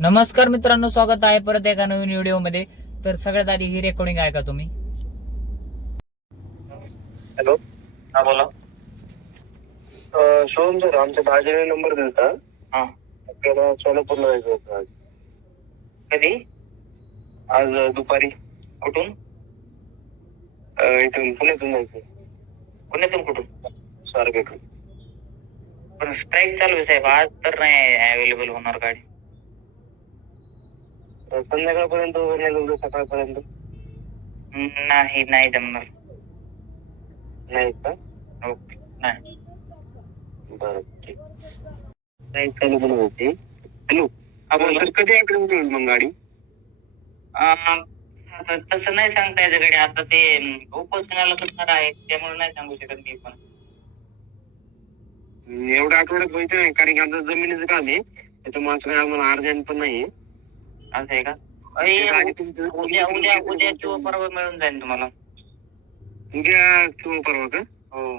नमस्कार मित्रांनो स्वागत आहे परत एका नवीन व्हिडिओमध्ये तर सगळ्यात आधी ही रेकॉर्डिंग आहे का तुम्ही. हॅलो हा बोला. शोरूम सर आमच्या भाजीने नंबर दिलता हा. आपल्याला सोलापूरला जायचं होतं आज. कधी? आज दुपारी. कुठून? अं, इथून पुण्यातून जायचं. पुण्यातून कुठून? स्वारगेटून पण स्ट्राईक चालू आहे साहेब. आज तर नाही अवेलेबल होणार गाडी. संध्याकाळपर्यंत वगैरे नाही जमलं सकाळपर्यंत? नाही नाही जमणार. नाही का? ओके नाही. बरं ठीक. नाही चालू पण होती. हॅलो सर कधी ऐकलं होईल मग गाडी? अं, आता तसं नाही सांगता गाडी आता ते उपोषणाला बसणार आहे त्यामुळे नाही सांगू शकत मी पण. एवढ्या आठवड्यात व्हायचं नाही कारण की आता जमिनीचं काम आहे. त्याच्यामुळे असं आम्हाला अर्जंट पण नाही असं आहे का? तुमची- उद्या उद्या उद्या किंवा परवा मिळून जाईल तुम्हाला. उद्या किंवा परवा का? हो.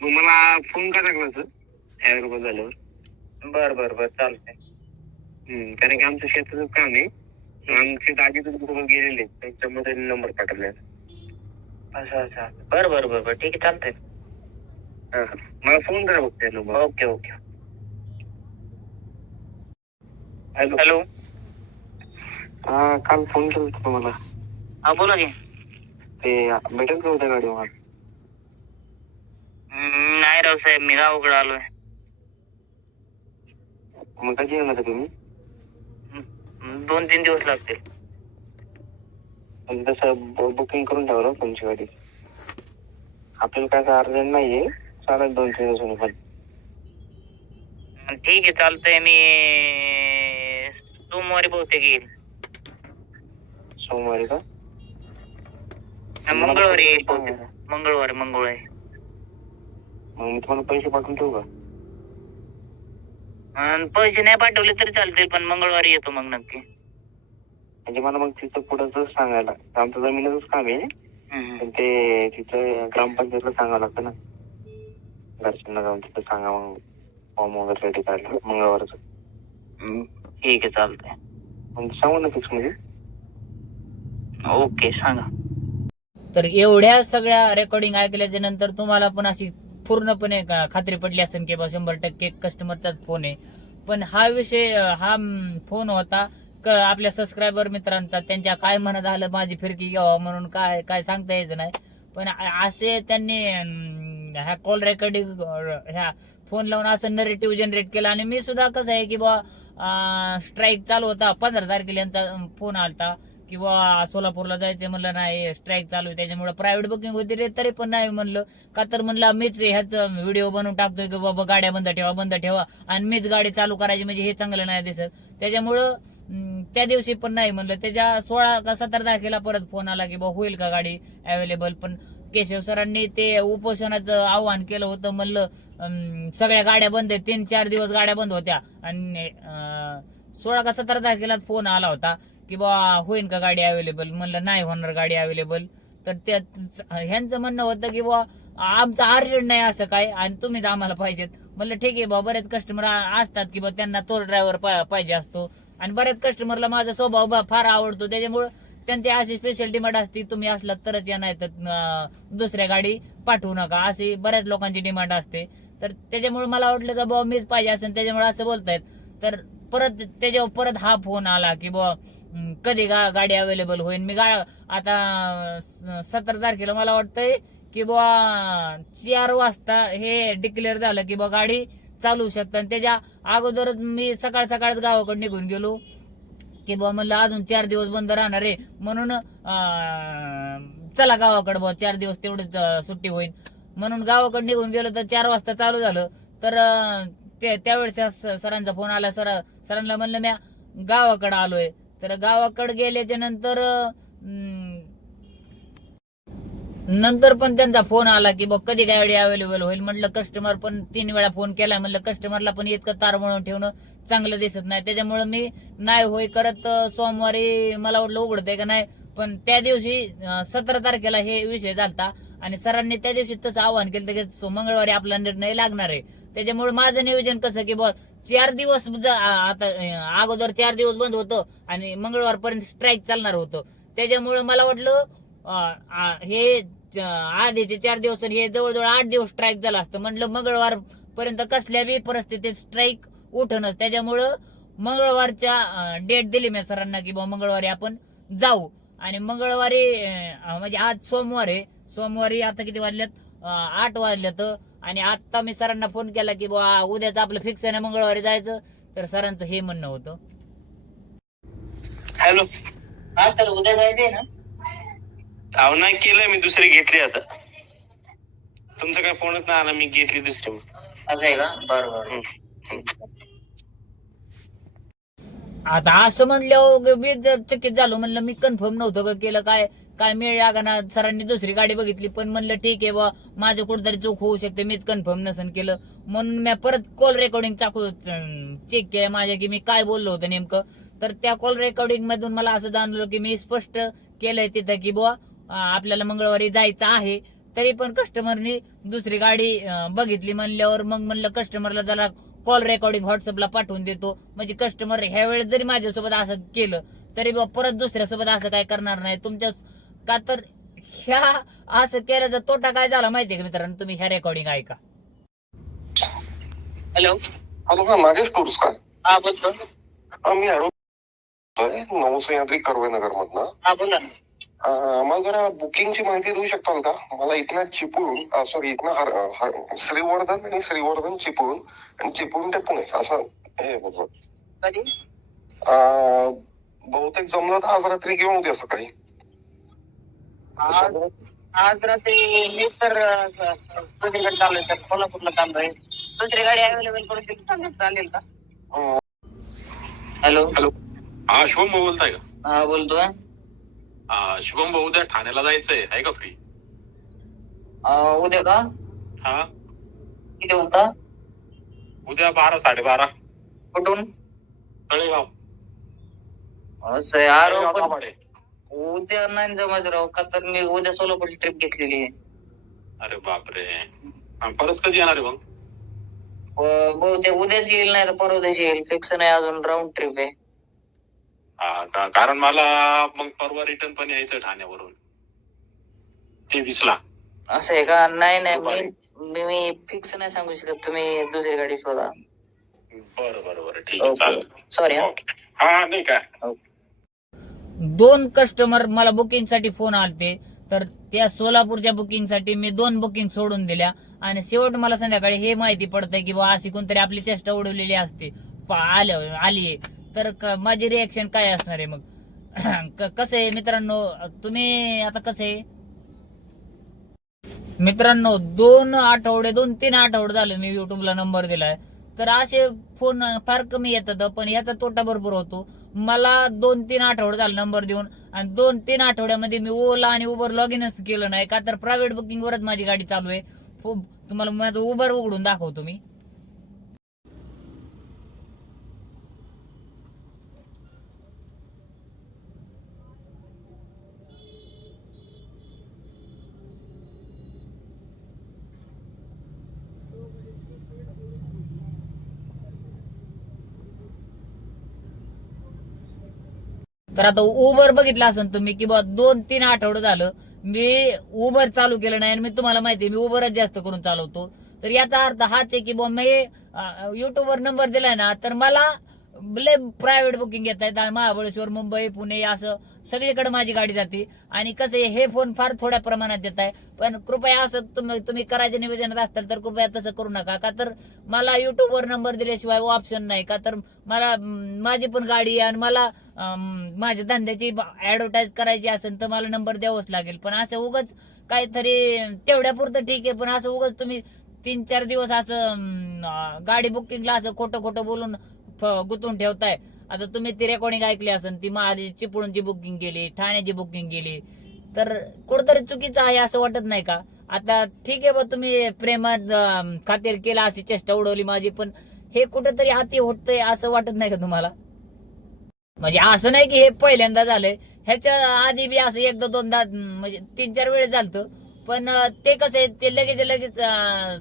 मग मला फोन करा लागला सर झाल्यावर? बर बर बर चालतंय. हम्म, कारण की आमचं शेताचं काम आहे. आमचे दाजी तुम्ही गेलेले आहेत. त्याच्यामध्ये नंबर पाठवले असं असं बर बर बर बर. ठीक आहे चालतंय. हा, हा. मला फोन करा बघ त्या number okay okay. Hello hello हा काल फोन केला होता तुम्हाला. हा बोला की. ते भेटेल का उद्या गाडी मला. हम्म, नाही राव साहेब मी गावाकडे आलोय. मग कधी येणार आहे तुम्ही? हम्म, दोन तीन दिवस लागतील. म्हणजे तसं बुकिंग करून ठेवा ना तुमची गाडी. आपल्याला काय असं अर्जंट नाहीये. चालेल दोन तीन दिवसांनी पण. हम्म, ठीक आहे चालतंय. मी सोमवारी बहुतेक येईल. सोमवारी का मंगळवारी येईल बहुतेक मंगळवारी मंगळवारी मग मी तुम्हाला पैसे पाठवून ठेवू का अन पैसे नाही पाठवले तरी चालतील पण मंगळवारी येतो मग नक्की म्हणजे मला मग तिथं पुढं सांगायला आमचं जमिनीचंच काम आहे हम्म, पण ते तिथं ग्रामपंचायतला सांगावं लागतं ना घरच्यांना जाऊन तिथं सांगा मग फॉर्म वगैरे रेडी काढलं मंगळवारचं. ठीक आहे चालतंय मग सांगू ना फिक्समध्ये ओके सांगा. तर एवढ्या सगळ्या रेकॉर्डिंग ऐकल्याच्या नंतर तुम्हाला पण अशी पूर्णपणे खात्री पडली असेल की बा शंभर टक्के कस्टमरचाच फोन आहे. पण हा विषय हा फोन होता आपल्या सबस्क्रायबर मित्रांचा. त्यांच्या काय म्हणत आलं माझी फिरकी घ्यावा म्हणून काय काय सांगता यायचं नाही. पण असे त्यांनी ह्या कॉल रेकॉर्डिंग ह्या फोन लावून असं नरेटिव्ह जनरेट केला. आणि मी सुद्धा कसं आहे की बा स्ट्राईक चालू होता. पंधरा तारखेला यांचा फोन आलता. किंवा सोलापूरला जायचं म्हणलं नाही स्ट्राईक चालू आहे त्याच्यामुळे प्रायव्हेट बुकिंग होती रे तरी पण नाही म्हणलं. का तर म्हणलं मीच ह्याच व्हिडिओ बनवून टाकतोय की बाबा गाड्या बंद ठेवा बंद ठेवा. आणि मीच गाडी चालू करायची म्हणजे हे चांगलं नाही दिसत. त्याच्यामुळं त्या दिवशी पण नाही म्हणलं. त्याच्या सोळा का सतरा तारखेला परत फोन आला की बा होईल का गाडी अवेलेबल पण केशव सरांनी ते उपोषणाचं आव्हान केलं होतं म्हणलं सगळ्या गाड्या बंद आहेत. तीन चार दिवस गाड्या बंद होत्या. आणि सोळा का सतरा तारखेला फोन आला होता. की बा होईन का गाडी अवेलेबल म्हणलं नाही होणार गाडी अवेलेबल तर त्या ह्यांचं म्हणणं होतं की बा आमचं अर्जंट नाही असं काय आणि तुम्हीच आम्हाला पाहिजेत. म्हणलं ठीक आहे बा बरेच कस्टमर असतात की बा त्यांना तोल ड्रायव्हर पाहिजे असतो. आणि बऱ्याच कस्टमरला माझा स्वभाव फार आवडतो. त्याच्यामुळं त्यांची अशी स्पेशल डिमांड असते तुम्ही असलात तरच या नाही तर दुसऱ्या गाडी पाठवू नका. अशी बऱ्याच लोकांची डिमांड असते. तर त्याच्यामुळे मला वाटलं का बाबा मीच पाहिजे असेल त्याच्यामुळे असं बोलतायत. तर परत त्याच्यावर परत हा फोन आला की बुवा कधी गा गाडी अवेलेबल होईल मी गा आता स- सतरा तारखेला मला वाटतंय की बुवा चार वाजता हे डिक्लेअर झालं की बुवा गाडी चालू शकतं. आणि त्याच्या अगोदरच मी सकाळ सकाळच गावाकडे निघून गेलो की बुवा म्हणलं अजून चार दिवस बंद राहणार आहे. म्हणून चला गावाकडे बुवा चार दिवस तेवढेच सुट्टी होईल म्हणून गावाकडे निघून गेलो तर चार वाजता चालू झालं. तर त्यावेळेस त्या सरांचा फोन आला सर सरांना म्हणलं म्या गावाकडे आलोय. तर गावाकडे गेल्याच्यानंतर नंतर पण त्यांचा फोन आला की बघ कधी गाडी अवेलेबल होईल? म्हटलं कस्टमर पण तीन वेळा फोन केला. म्हणलं कस्टमरला पण इतकं तार म्हणून ठेवणं चांगलं दिसत नाही. त्याच्यामुळे मी नाही होय करत सोमवारी मला वाटलं उघडतंय का नाही. पण त्या दिवशी सतरा तारखेला हे विषय झालता आणि सरांनी त्या दिवशी तसं आवाहन केलं की सो- मंगळवारी आपला निर्णय लागणार आहे. त्याच्यामुळे माझं नियोजन कसं की बॉस चार दिवस ज- आता अगोदर चार दिवस बंद होतं आणि मंगळवारपर्यंत स्ट्राईक चालणार होतं. त्याच्यामुळे मला वाटलं हे आधीचे चार दिवस हे जवळजवळ आठ दिवस स्ट्राईक झालं असतं. म्हटलं मंगळवार पर्यंत कसल्याही परिस्थितीत स्ट्राईक उठणच. त्याच्यामुळं मंगळवारच्या डेट दिली मी सरांना की बा मंगळवारी आपण जाऊ. आणि मंगळवारी म्हणजे आज सोमवार आहे. सोमवारी आता किती वाजल्यात? आठ वाजल्यात. आणि आता मी सरांना फोन केला की बा उद्याच आपलं फिक्स आहे ना मंगळवारी जायचं. तर सरांचं हे म्हणणं होतं. हॅलो. हा सर उद्या जायचंय ना? अहो नाही केलंय मी दुसरी घेतली आता. तुमचा काय फोनच नाही आला मी घेतली दुसरी. असं आहे का? बरोबर. आता असं म्हणल्यावर मी जर चकित झालो म्हणलं मी कन्फर्म नव्हतं का केलं काय? काय मिळ ना सरांनी दुसरी गाडी बघितली पण म्हणलं ठीक आहे बा माझं कुठेतरी चूक होऊ शकते मीच कन्फर्म नसन केलं. म्हणून मी परत कॉल रेकॉर्डिंग चाकू चेक केलं माझ्या की मी काय बोललो होतं नेमकं. तर त्या कॉल रेकॉर्डिंग मधून मला असं जाणवलं की मी स्पष्ट केलंय तिथं की बुवा आपल्याला मंगळवारी जायचं आहे. तरी पण कस्टमरनी दुसरी गाडी बघितली म्हणल्यावर मग म्हणलं कस्टमरला जरा कॉल रेकॉर्डिंग व्हॉट्सअपला पाठवून देतो. म्हणजे कस्टमर ह्या वेळेस जरी माझ्यासोबत असं केलं तरी परत दुसऱ्यासोबत असं काय करणार नाही. तुमच्या का तर ह्या असं केल्याचा तोटा काय झाला माहितीये का मित्रांनो? तुम्ही ह्या रेकॉर्डिंग ऐका. हॅलो हॅलो हा नागेश टूर्स का? हा बोलतो हा मी ऍडवतोय नऊ सह्याद्री कर्वे नगर मधनं हा बोला मला जरा बुकिंगची माहिती देऊ शकताल का? मला इथनं चिपळूण सॉरी इथनं हर, हर, श्रीवर्धन आणि श्रीवर्धन चिपळूण आणि चिपळूण ते पुणे असं हे कधी बहुतेक जमलं तर आज रात्री घेऊन उद्या सकाळी. आज आज रात्री मी तर दुसरीकडे चाललोय सर कोल्हापूरला चाललोय दुसरी गाडी अवेलेबल करून दिली चालेल चालेल का? हॅलो. हॅलो. हा शुभम भाऊ बोलताय का? हा बोलतोय हा, शुभम भाऊ उद्या ठाण्याला जायचंय आहे का फ्री अं, उद्या का? हा. किती वाजता? उद्या बारा साडेबारा. कुठून? तळेगाव. असं आहे, आरो तळेगाव पण दाभाडे. उद्या नाही जमायचं राव का तर मी उद्या सोलापूरची ट्रिप घेतलेली आहे. अरे बापरे. हा, परत कधी येणार आहे मग? बहुतेक उद्याच येईल नाही तर परवा दिवशी येईल. फिक्स नाही अजून राऊंड ट्रिप आहे. हा, का- कारण मला मग परवा रिटर्न पण यायचं ठाण्यावरून. तेवीस ला असं आहे का? नाही नाही. मी मी फिक्स नाही सांगू शकत. तुम्ही दुसरी गाडी शोधा. बरं बरं बरं. ठीक आहे चालेल. सॉरी हा. ओके. हा हा, नाही काय. दोन कस्टमर मला बुकिंगसाठी फोन आलते. तर त्या सोलापूरच्या बुकिंगसाठी मी दोन बुकिंग सोडून दिल्या. आणि शेवट मला संध्याकाळी हे माहिती पडतंय की बा अशी कोणतरी आपली चेष्टा उडवलेली असते. आल्या आली तर माझी रिएक्शन काय असणार आहे मग? कसं आहे मित्रांनो? तुम्ही आता कसं आहे? मित्रांनो दोन आठवडे दोन तीन आठवडे झाले मी युट्यूबला नंबर दिलाय. तर असे फोन फार कमी येतात पण याचा तोटा भरपूर होतो. मला दोन तीन आठवडे झाले नंबर देऊन आणि दोन तीन आठवड्यामध्ये मी ओला आणि उबर लॉग इनच केलं नाही का तर प्रायव्हेट बुकिंग वरच माझी गाडी चालू आहे. तुम्हाला माझं उबर उघडून दाखवतो मी. तर आता उबर बघितलं असेल तुम्ही की बा दोन तीन आठवडं झालं मी उबर चालू केलं नाही आणि मी तुम्हाला माहिती आहे मी उबरच जास्त करून चालवतो. तर याचा अर्थ हाच आहे की बा मी युट्यूबवर नंबर दिलाय ना तर मला लय प्रायव्हेट बुकिंग येत आहेत. महाबळेश्वर मुंबई पुणे असं सगळीकडे माझी गाडी जाते. आणि कसं आहे हे फोन फार थोड्या प्रमाणात येत आहे. पण कृपया असं तुम्ही तुम्ही करायच्या निवेदनात असताल तर कृपया तसं करू नका. का तर मला युट्यूबवर नंबर दिल्याशिवाय ऑप्शन नाही. का तर मला माझी पण गाडी आहे आणि मला माझ्या धंद्याची ऍडव्हर्टाईज करायची असेल तर मला नंबर द्यावाच लागेल. पण असं उगच काहीतरी तेवढ्यापुरतं ठीक आहे पण असं उगच तुम्ही तीन चार दिवस असं गाडी बुकिंगला असं खोटं खोटं बोलून फ- ठेवताय. आता तुम्ही ती रेकॉर्डिंग ऐकली असेल ती माझी चिपळूणची बुकिंग केली ठाण्याची बुकिंग केली तर कुठंतरी चुकीचं आहे असं वाटत नाही का? आता ठीक आहे बा तुम्ही प्रेमात खातीर केला अशी चेष्टा उडवली माझी पण हे कुठेतरी हाती होतंय असं वाटत नाही का तुम्हाला? म्हणजे असं नाही की हे पहिल्यांदा झालंय. ह्याच्या आधी बी असं एकदा दोनदा म्हणजे तीन चार वेळेस झालतं. पण ते कसं आहे ते लगेच लगेच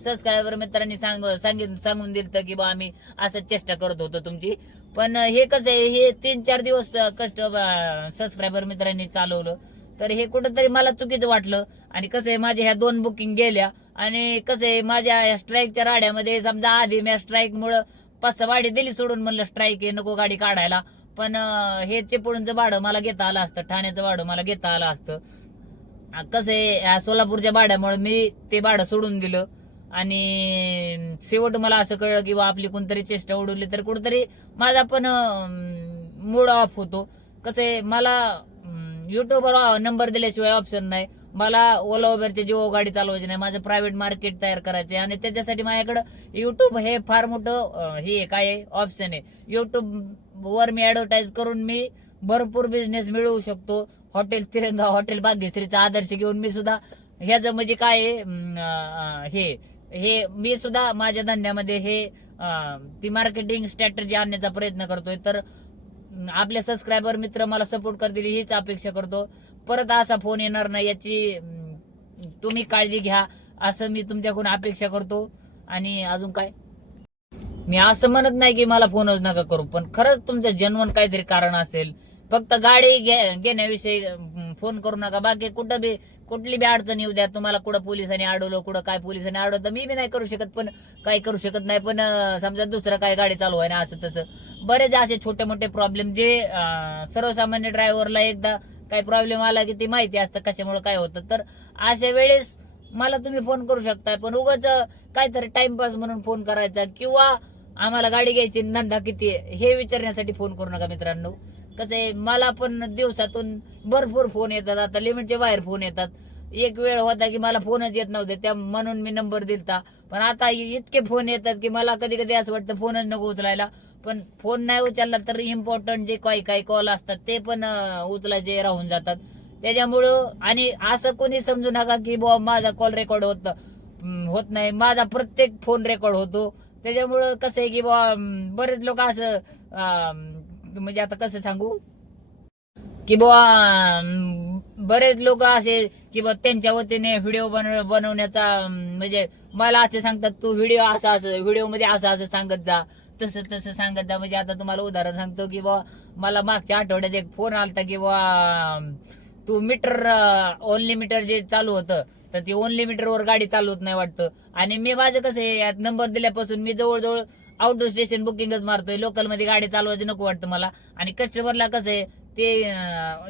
सबस्क्रायबर मित्रांनी सांग सांगितलं सांगून दिलं की बा आम्ही असं चेष्टा करत होतो तुमची. पण हे कसं आहे हे तीन चार दिवस कष्ट सबस्क्रायबर मित्रांनी चालवलं. तर हे कुठंतरी मला चुकीचं वाटलं. आणि कसं आहे माझ्या ह्या दोन बुकिंग गेल्या. आणि कसं आहे माझ्या ह्या स्ट्राईकच्या राड्यामध्ये समजा आधी मी स्ट्राईकमुळं पाच सहा वाडी दिली सोडून म्हणलं स्ट्राईक आहे नको गाडी काढायला. पण हे चिपळूणचं भाडं मला घेता आलं असतं ठाण्याचं भाडं मला घेता आलं असतं. कसं आहे सोलापूरच्या भाड्यामुळे मी ते भाडं सोडून दिलं. आणि शेवट मला असं कळलं की बा आपली कोणतरी चेष्टा उडवली तर कुठंतरी माझा पण मूड ऑफ होतो. कसं आहे मला युट्यूबवर नंबर दिल्याशिवाय ऑप्शन नाही. मला ओला उबेरची जिओ गाडी चालवायची नाही माझं प्रायव्हेट मार्केट तयार करायचे आणि त्याच्यासाठी माझ्याकडं युट्यूब हे फार मोठं हे आहे, काय ऑप्शन आहे. युट्यूब वर मी ऍडव्हर्टाईज करून मी भरपूर बिझनेस मिळवू शकतो. हॉटेल तिरंगा हॉटेल भाग्यश्रीचा आदर्श घेऊन मी सुद्धा ह्याचं म्हणजे काय आहे, हे हे मी सुद्धा माझ्या धंद्यामध्ये हे ती मार्केटिंग स्ट्रॅटजी आणण्याचा प्रयत्न करतोय. तर आपले सबस्क्रायबर मित्र मला सपोर्ट करतील हीच अपेक्षा करतो. परत असा फोन येणार नाही याची तुम्ही काळजी घ्या असं मी तुमच्याकडून अपेक्षा करतो. आणि अजून काय? मी असं म्हणत नाही की मला फोनच नका करू पण खरंच तुमचं जन्मन काहीतरी कारण असेल फक्त गाडी घे- घेण्याविषयी फोन करू नका. बाकी कुठं बी कुठली बी अडचण येऊ द्या. तुम्हाला कुठं पोलिसांनी अडवलं कुठं काय पोलिसांनी अडवलं मी बी नाही करू शकत पण काही करू शकत नाही. पण समजा दुसरं काय गाडी चालू आहे ना असं तसं. बरेच असे छोटे मोठे प्रॉब्लेम जे सर्वसामान्य ड्रायव्हरला एकदा काही प्रॉब्लेम आला की ते माहिती असतं कशामुळे काय होतं. तर अशा वेळेस मला तुम्ही फोन करू शकता. पण उगाच काहीतरी टाइमपास म्हणून फोन करायचा किंवा आम्हाला गाडी घ्यायची धंदा किती हे विचारण्यासाठी फोन करू नका मित्रांनो. कसं आहे मला पण दिवसातून भरपूर फोन येतात. आता लिमिटचे बाहेर फोन येतात. एक वेळ होता की मला फोनच येत नव्हते त्या म्हणून मी नंबर दिलता. पण आता इतके फोन येतात की मला कधी कधी असं वाटतं फोनच नको उचलायला. पण फोन नाही उचलला तर इम्पॉर्टंट जे काही काही कॉल असतात ते पण उचलायचे राहून जातात. त्याच्यामुळं आणि असं कोणी समजू नका की बुवा माझा कॉल रेकॉर्ड होत होत नाही. माझा प्रत्येक फोन रेकॉर्ड होतो. त्याच्यामुळं कसं आहे की बुवा बरेच लोक असं अं, म्हणजे आता कसं सांगू? की बुवा बरेच लोक असे की बा त्यांच्या वतीने व्हिडिओ बनव बनवण्याचा म्हणजे मला असे सांगतात तू व्हिडिओ असं असं व्हिडिओमध्ये असं असं सांगत जा. तसं तसं सांगत जा. म्हणजे आता तुम्हाला उदाहरण सांगतो की बा मला मागच्या आठवड्यात एक फोन आलता की बा तू मीटर ओनली मीटर जे चालू होतं तर ती ओनली मीटरवर गाडी चालवत नाही वाटतं. आणि मी माझं कसं आहे यात नंबर दिल्यापासून मी जवळजवळ आउटडोर स्टेशन बुकिंगच मारतोय. लोकलमध्ये गाडी चालवायची नको वाटतं मला. आणि कस्टमरला कसं आहे ते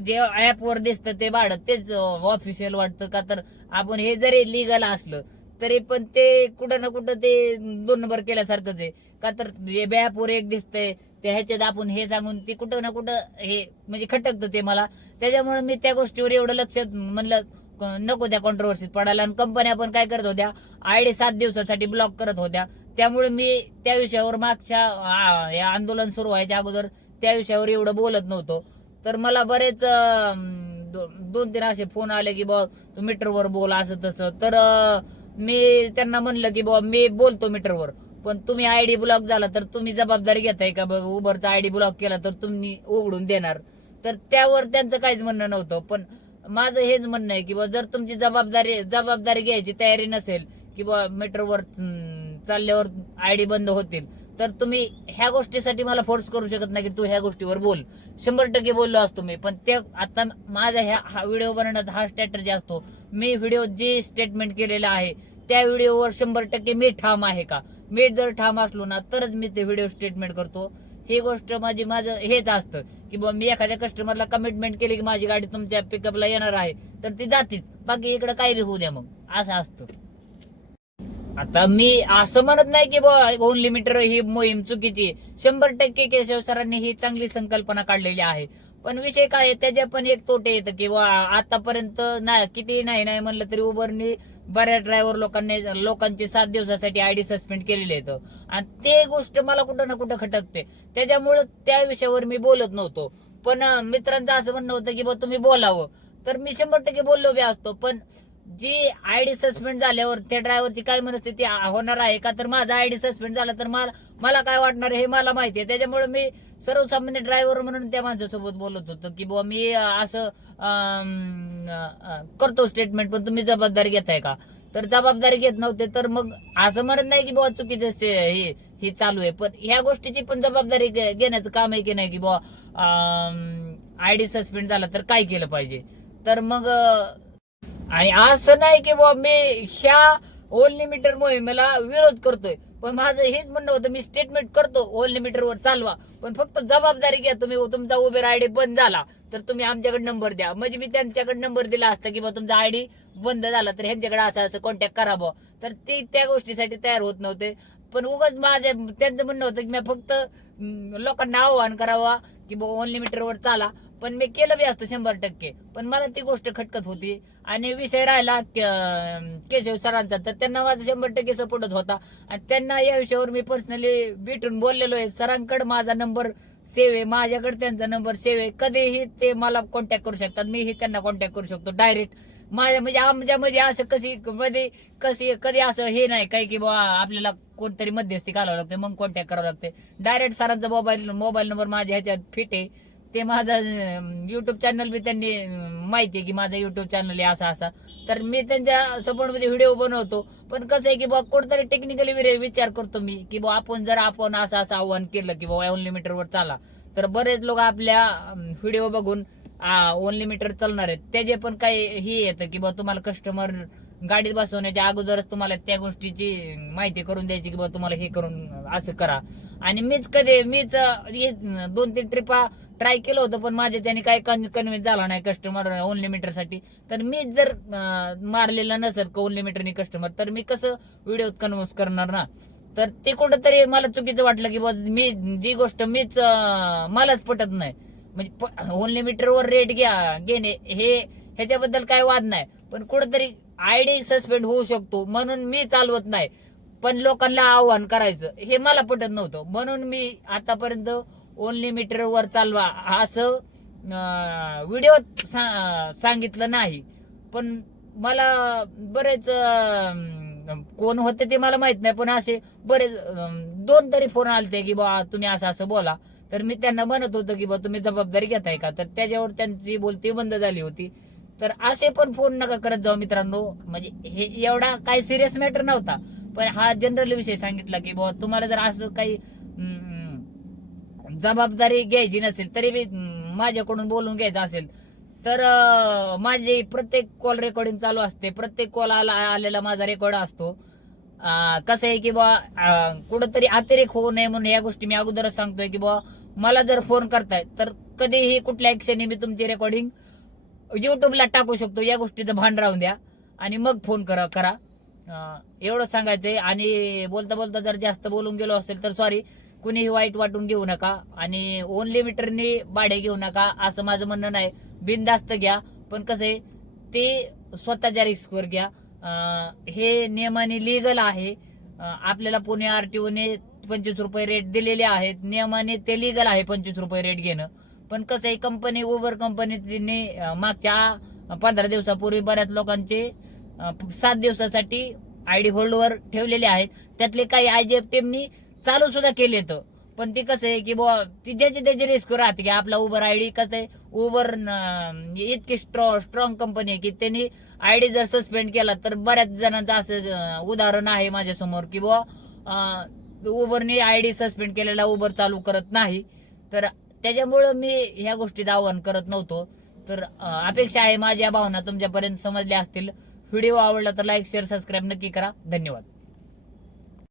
जे ॲपवर दिसतं ते भाडं तेच ऑफिशियल वाटतं का तर आपण हे जरी लिगल असलं तरी पण ते कुठं ना कुठं ते दोन नंबर केल्यासारखंच आहे. का तर जे बॅपवर एक दिसतंय ते ह्याच्यात आपण हे सांगून ते कुठं ना कुठं हे म्हणजे खटकतं ते मला. त्याच्यामुळे मी त्या गोष्टीवर एवढं लक्ष म्हणलं नको त्या कॉन्ट्रोवर्सीत पडायला. आणि कंपन्या पण काय करत होत्या आयडी सात दिवसासाठी ब्लॉक करत होत्या. त्यामुळे मी त्या विषयावर मागच्या हे आंदोलन सुरू व्हायच्या अगोदर त्या विषयावर एवढं बोलत नव्हतो. तर मला बरेच दो- दोन तीन असे फोन आले की बा तू मीटरवर बोल असं तसं. तर मी त्यांना म्हणलं की बाबा मी बोलतो मीटरवर पण तुम्ही आयडी ब्लॉक झाला तर तुम्ही जबाबदारी घेताय का? बघ उबरचा आयडी ब्लॉक केला तर तुम्ही उघडून देणार. तर त्यावर त्यांचं काहीच म्हणणं नव्हतं पण माझं हेच म्हणणं आहे की बा जर तुमची जबाबदारी जबाबदारी घ्यायची तयारी नसेल की बा मीटरवर चालल्यावर आयडी बंद होतील. तर तुम्ही ह्या गोष्टीसाठी मला फोर्स करू शकत नाही की तू ह्या गोष्टीवर बोल. शंभर टक्के बोललो असतो मी पण ते आता माझा ह्या हा व्हिडिओ बनवण्याचा हा स्ट्रॅटर्जी असतो. मी व्हिडिओ जे स्टेटमेंट केलेलं आहे त्या व्हिडिओवर शंभर टक्के मी ठाम आहे का? मी जर ठाम असलो ना तरच मी ते व्हिडिओ स्टेटमेंट करतो. ही गोष्ट माझी माझं हेच असतं की बा मी एखाद्या कस्टमरला कमिटमेंट केली की माझी गाडी तुमच्या पिकअपला येणार आहे तर ती जातीच. बाकी इकडं काही बी होऊ द्या मग. असं असतं. आता मी असं म्हणत नाही की ओनली मीटर ही मोहीम चुकीची शंभर टक्के केशव सरांनी ही चांगली संकल्पना काढलेली आहे. पण विषय काय आहे त्याच्या पण एक तोटे येतं की बा आतापर्यंत नाही किती नाही नाही म्हणलं तरी उबरनी बऱ्याच ड्रायव्हर लोकांनी लोकांची सात दिवसासाठी आयडी सस्पेंड केलेली आहेत. आणि ते गोष्ट मला कुठं ना कुठं खटकते. त्याच्यामुळे त्या विषयावर मी बोलत नव्हतो. पण मित्रांचं असं म्हणणं होतं की बा तुम्ही बोलावं. तर मी शंभर टक्के बोललो बी असतो. पण जी आयडी सस्पेंड झाल्यावर त्या ड्रायव्हरची काय मनस्थिती होणार आहे का? तर माझा आयडी सस्पेंड झाला तर मला मला काय वाटणार हे मला माहिती आहे. त्याच्यामुळे मी सर्वसामान्य ड्रायव्हर म्हणून त्या माणसासोबत बोलत होतो की बुवा मी असं करतो स्टेटमेंट पण तुम्ही जबाबदारी घेताय का? तर जबाबदारी घेत नव्हते. तर मग असं म्हणत नाही की बुवा चुकीचं हे हे चालू आहे. पण ह्या गोष्टीची पण जबाबदारी घेण्याचं काम आहे की नाही की बुवा आय डी सस्पेंड झाला तर काय केलं पाहिजे? तर मग आणि असं नाही की बुवा मी ह्या ओल मीटर मोहिमेला विरोध करतोय. पण माझं हेच म्हणणं होतं मी स्टेटमेंट करतो ओल लिमिटरवर चालवा. पण फक्त जबाबदारी घ्या तुम्ही तुमचा उबेर आयडी बंद झाला तर तुम्ही आमच्याकडे नंबर द्या. म्हणजे मी त्यांच्याकडे नंबर दिला असता की बा तुमचा आयडी बंद झाला तर ह्यांच्याकडे असं असं कॉन्टॅक्ट करावं तर ते त्या गोष्टीसाठी तयार होत नव्हते. पण उगाच माझ्या त्यांचं म्हणणं होतं की मी फक्त लोकांना आव्हान करावा की बा ओन मीटरवर चाला. पण मी केलं बी असतं शंभर टक्के. पण मला ती गोष्ट खटकत होती. आणि विषय राहिला केशव सरांचा तर त्यांना माझा शंभर टक्के सपोर्टच होता. आणि त्यांना या विषयावर मी पर्सनली भेटून बोललेलो आहे. सरांकडे माझा नंबर सेव्ह आहे. माझ्याकडे त्यांचा नंबर सेव्ह आहे. कधीही ते मला कॉन्टॅक्ट करू शकतात. मीही त्यांना कॉन्टॅक्ट करू शकतो डायरेक्ट माझ्या म्हणजे आमच्यामध्ये असं कशी मध्ये कशी कधी असं हे नाही काही की बा आपल्याला कोणतरी मध्यस्थी घालावं लागते. मग कॉन्टॅक्ट करावं लागते. डायरेक्ट सरांचा मोबाईल मोबाईल नंबर माझ्या ह्याच्यात फिट आहे. ते माझं युट्यूब चॅनल बी त्यांनी माहिती आहे की माझं युट्यूब चॅनल आहे असा असा. तर मी त्यांच्या सपोर्टमध्ये व्हिडिओ बनवतो. पण कसं आहे की बा कोणतरी टेक्निकली विचार करतो मी की बा आपण जर आपण असं असं आव्हान केलं की बाबा ओनली मीटरवर चाला. तर बरेच लोक आपल्या व्हिडिओ बघून ओनली मीटर चालणार आहेत. त्याचे पण काही हे येतं की बा तुम्हाला कस्टमर गाडीत बसवण्याच्या अगोदरच तुम्हाला त्या गोष्टीची माहिती करून द्यायची की बाबा तुम्हाला हे करून असं करा. आणि मीच कधी मीच हे दोन तीन ट्रिपा ट्राय केलं होतं पण माझ्या त्याने काही कन्व्हिन्स झाला नाही कस्टमर ओनली मीटरसाठी. तर मीच जर मारलेलं मारलेला नसेल ओनली मीटरनी कस्टमर तर मी कसं व्हिडिओ कन्व्हर्स करणार ना? तर ते कुठंतरी मला चुकीचं वाटलं की बाबा मी जी गोष्ट मीच मलाच पटत नाही. म्हणजे ओनली मीटरवर रेट घ्या घेणे हे ह्याच्याबद्दल काय वाद नाही. पण कुठंतरी आयडी सस्पेंड होऊ शकतो म्हणून मी चालवत नाही. पण लोकांना आव्हान करायचं हे मला पटत नव्हतं. म्हणून मी आतापर्यंत ओनली मीटरवर चालवा असं व्हिडिओ सांगितलं नाही. पण मला बरेच कोण होते ते मला माहीत नाही पण असे बरेच दोन तरी फोन आलते की बा तुम्ही असं असं बोला. तर मी त्यांना म्हणत होतो की बा तुम्ही जबाबदारी घेताय का? तर त्याच्यावर त्यांची बोलती बंद झाली होती. तर असे पण फोन नका करत जाऊ मित्रांनो. म्हणजे हे एवढा काही सिरियस मॅटर नव्हता. पण हा जनरल विषय सांगितला की बाबा तुम्हाला जर असं काही जबाबदारी घ्यायची नसेल तरी बी माझ्याकडून बोलून घ्यायचं असेल तर माझे प्रत्येक कॉल रेकॉर्डिंग चालू असते. प्रत्येक कॉल आला आलेला माझा रेकॉर्ड असतो. कसं आहे की बा कुठंतरी अतिरेक होऊ नये म्हणून या गोष्टी मी अगोदरच सांगतोय की बा मला जर फोन करताय तर कधीही कुठल्या क्षणी मी तुमची रेकॉर्डिंग युट्यूबला टाकू शकतो या गोष्टीचं भान राहून द्या. आणि मग फोन करा करा. एवढं सांगायचंय. आणि बोलता बोलता जर जास्त बोलून गेलो असेल तर सॉरी कुणीही वाईट वाटून घेऊ नका. आणि ओनली मीटरने भाडे घेऊ नका असं माझं म्हणणं नाही. बिनधास्त घ्या. पण कसं आहे ते स्वतःच्या रिस्कवर घ्या. हे नियमाने लिगल आहे. आपल्याला पुणे आरटीओने पंचवीस रुपये रेट दिलेले आहेत. नियमाने ते लिगल आहे पंचवीस रुपये रेट घेणं. पण कसं आहे कंपनी उबर कंपनीने मागच्या पंधरा दिवसापूर्वी बऱ्याच लोकांचे सात दिवसासाठी आय डी होल्डवर ठेवलेले आहेत. त्यातले काही आयजीएफ टीमनी चालू सुद्धा केले तर पण ती कसं आहे की बुवा ती ज्याची त्याची रिस्क राहते की आपला उबर आय डी कसं आहे उबर इतकी स्ट्रॉ स्ट्रॉंग कंपनी आहे की त्यांनी आय डी जर सस्पेंड केला तर बऱ्याच जणांचं असं उदाहरण आहे माझ्यासमोर की बुवा उबरने आय डी सस्पेंड केलेला उबर चालू करत नाही. तर त्याच्यामुळं मी ह्या गोष्टीचं आव्हान करत नव्हतो. तर अपेक्षा आहे माझ्या भावना तुमच्यापर्यंत समजल्या असतील. व्हिडिओ आवडला तर लाईक शेअर सबस्क्राईब नक्की करा. धन्यवाद.